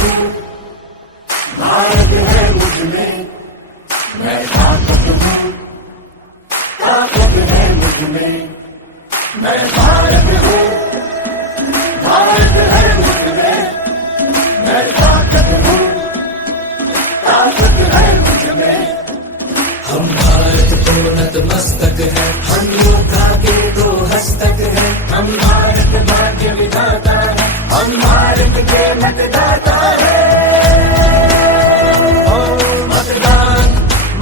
हूँ, भारत है मुझ में, मैं ताकत हूँ, ताकत है मुझ में, मैं भारत हूँ, भारत है मुझ में, मैं ताकत हूँ, ताकत है मुझ में। हम भारत को नतमस्तक है, हम योद्धा के दो हस्तक है, हम भारत भाग्य विधाता है, हम भारत के मतदाता है। ओ मतदान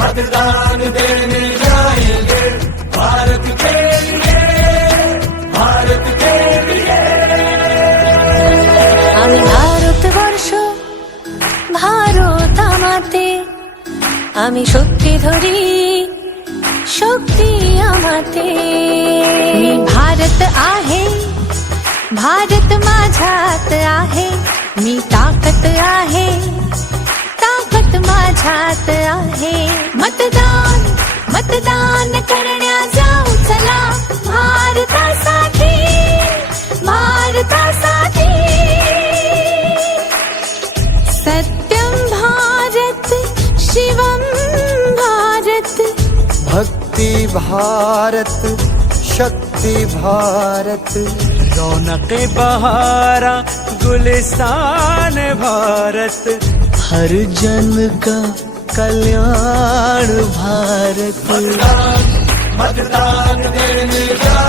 मतदान देने जाएंगे, भारत के लिए, भारत के लिए। আমি ভারতবর্ষ ভারত আমাতে, আমি শক্তি ধরি शक्ती आमाते। मी भारत आहे, भारत माझ्यात आहे, मी ताकद आहे, ताकद माझ्यात आहे। मतदान मतदान करण्या जाऊ चला, भारतासाठी भारतासाठी। सत्यं भारत शिवं भारत, भक्ति भारत शक्ति भारत, रौनक बहारा गुलिस्तान भारत, हर जन का कल्याण भारत। मतदान देने जा